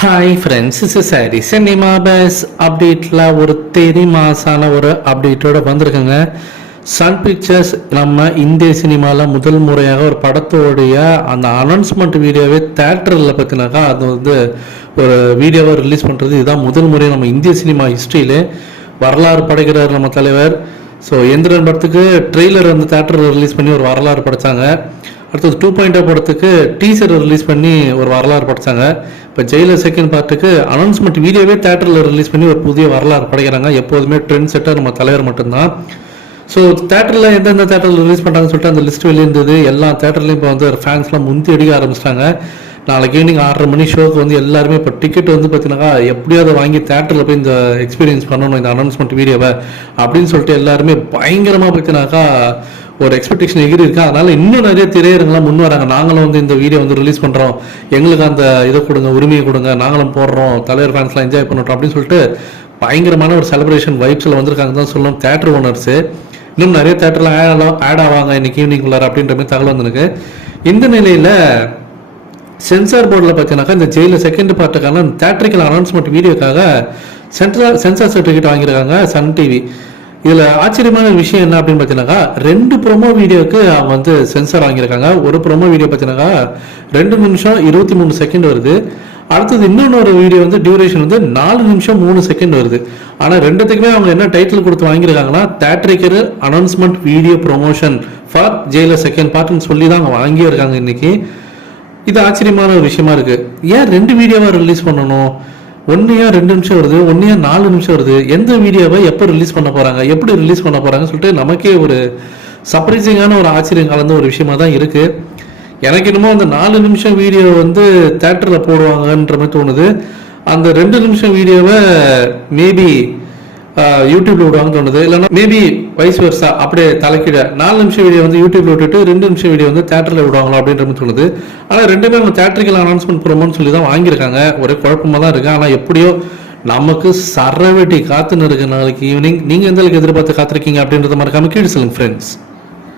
Hi friends, இஸ் சாரி cinema பேஸ் அப்டேட்டில் ஒரு தெரி மாசான ஒரு அப்டேட்டோட வந்திருக்குங்க. சன் பிக்சர்ஸ் நம்ம இந்திய சினிமாவில் முதல் முறையாக ஒரு படத்தோடைய அந்த அனௌன்ஸ்மெண்ட் வீடியோவே தேட்டரில் பார்த்தினாக்கா அது வந்து ஒரு வீடியோவை ரிலீஸ் பண்ணுறது இதுதான் முதல் முறை நம்ம இந்திய சினிமா ஹிஸ்ட்ரியிலே வரலாறு படைக்கிறார் நம்ம தலைவர். ஸோ எந்திரன் படத்துக்கு ட்ரெய்லர் வந்து தேட்டரில் ரிலீஸ் பண்ணி ஒரு வரலாறு படைத்தாங்க. அடுத்தது 2.0 படத்துக்கு டீசர் ரிலீஸ் பண்ணி ஒரு வரலாறு படைத்தாங்க. இப்போ ஜெயிலர் செகண்ட் பார்ட்டுக்கு அனௌன்ஸ்மெண்ட் வீடியோவே தேட்டரில் ரிலீஸ் பண்ணி ஒரு புதிய வரலாறு படைக்கிறாங்க. எப்போதுமே ட்ரெண்ட் செட்டர் நம்ம தலைவர் மட்டும்தான். ஸோ தேட்டரில் எந்தெந்த தேட்டரில் ரிலீஸ் பண்ணுறாங்கன்னு சொல்லிட்டு அந்த லிஸ்ட் வெளியிருந்தது. எல்லா தேட்டர்லையும் இப்போ வந்து ஃபேன்ஸ்லாம் முந்தி அடிக்க ஆரம்பிச்சிட்டாங்க. நாளைக்கு ஈவினிங் 6:30 மணி ஷோக்கு வந்து எல்லாருமே இப்போ டிக்கெட் வந்து பார்த்தீங்கன்னா எப்படியாவது வாங்கி தேட்டரில் போய் இந்த எக்ஸ்பீரியன்ஸ் பண்ணணும் இந்த அனௌன்ஸ்மெண்ட் வீடியோவை அப்படின்னு சொல்லிட்டு எல்லாருமே பயங்கரமாக பார்த்தீங்கன்னாக்கா ஒரு எக்ஸ்பெக்டேஷன் எகிரி இருக்கு. அதனால இன்னும் நிறைய திரையரங்கெல்லாம் முன் வராங்க. நாங்களும் வந்து இந்த வீடியோ வந்து ரிலீஸ் பண்ணுறோம், எங்களுக்கு அந்த இதை கொடுங்க, உரிமையை கொடுங்க, நாங்களும் போடுறோம், தலைவர் ஃபேன்ஸ்லாம் என்ஜாய் பண்ணுறோம் அப்படின்னு சொல்லிட்டு பயங்கரமான ஒரு செலிப்ரேஷன் வைப்ஸில் வந்திருக்காங்க தான் சொல்லணும் தேட்டர் ஓனர்ஸு. இன்னும் நிறைய தேட்டரில் ஆட் ஆவாங்க இன்னைக்கு ஈவினிங் உள்ளார அப்படின்ற மாதிரி தகவல் வந்துருக்கு. இந்த நிலையில் சென்சார் போர்டில் பார்த்தீங்கன்னாக்கா இந்த ஜெயிலில் செகண்ட் பார்ட்டுக்கான தேட்டரிக்கல் அனௌன்ஸ்மெண்ட் வீடியோக்காக சென்சார் சர்டிஃபிகேட் வாங்கியிருக்காங்க சன் டிவி. இதில் ஆச்சரியமான விஷயம் என்ன அப்படின்னு பார்த்தீங்கன்னாக்கா 2 ப்ரோமோ வீடியோக்கு அவங்க வந்து சென்சார் வாங்கியிருக்காங்க. ஒரு ப்ரோமோ வீடியோ பார்த்தீங்கன்னாக்கா 2 நிமிஷம் 23 செகண்ட் வருது. அடுத்தது இன்னொன்று வீடியோ வந்து டியூரேஷன் வந்து 4 நிமிஷம் 3 செகண்ட் வருது. ஆனால் ரெண்டுத்துக்குமே அவங்க என்ன டைட்டில் கொடுத்து வாங்கியிருக்காங்கன்னா theatrical announcement video promotion for Jailer second பார்ட்னு சொல்லி தான் அவங்க வாங்கியிருக்காங்க இன்னைக்கு. இது ஆச்சரியமான ஒரு விஷயமா இருக்கு. ஏன் 2 வீடியோவை ரிலீஸ் பண்ணணும்? ஒன்னையா 2 நிமிஷம் வருது, ஒன்னையா 4 நிமிஷம் வருது. எந்த வீடியோவை எப்போ ரிலீஸ் பண்ண போறாங்க, எப்படி ரிலீஸ் பண்ண போறாங்கன்னு சொல்லிட்டு நமக்கே ஒரு சர்ப்ரைசிங்கான ஒரு ஆச்சரியம் கலந்த ஒரு விஷயமா தான் இருக்கு. எனக்கு என்னமோ அந்த 4 நிமிஷம் வீடியோ வந்து தேட்டரில் போடுவாங்கன்ற மாதிரி தோணுது. அந்த 2 நிமிஷம் வீடியோவை மேபி யூடியூப்ல விடுவாங்கன்னு தோணுது. இல்லைன்னா மேபி வைஸ் வெர்சா அப்படியே தலைக்கீழ 4 நிமிஷம் வீடியோ வந்து யூடியூப்ல விட்டுட்டு 2 நிமிஷம் வீடியோ வந்து தேட்டரில் விடுவாங்களா அப்படின்ற மாதிரி தோணுது. ஆனால் ரெண்டுமே அவங்க தேட்டரிக்கல் அனௌன்ஸ்மெண்ட் ப்ரோமோன்னு சொல்லி தான் வாங்கியிருக்காங்க. ஒரே குழப்பமாக தான் இருக்கு. ஆனால் எப்படியோ நமக்கு சரவெட்டி காத்துன்னு இருக்கு நாளைக்கு ஈவினிங். நீங்கள் எந்த அளவுக்கு எதிர்பார்த்து காத்திருக்கீங்க அப்படின்றத மறக்காம கீழே சொல்லுங்க ஃப்ரெண்ட்ஸ்.